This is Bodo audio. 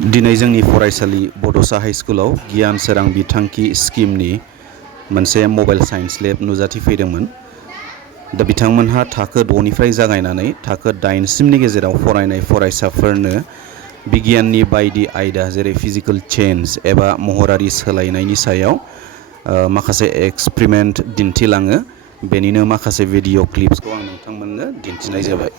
दिनै जोंनि फरायसालि बड'सा हाई स्कुलाव गियान सोरां बिथांखि स्किमनि मोनसे मबाइल साइन्स लेब नुजाथिफैदोंमोन। दा बिथांमोनहा थाखो 6निफ्राय जागायनानै थाखो 8सिमनि गेजेराव फरायनाय फरायसाफोरनो बिगियाननि बायदि आयदा जेरै फिजिकेल चेन्ज एबा महरारि सोलायनायनि सायाव माखासे एक्सपेरिमेन्ट दिन्थिलाङो। बेनिनो माखासे भिडिअ क्लिप्सखौ आं नोंथांमोननो दिन्थिनाय जाबाय।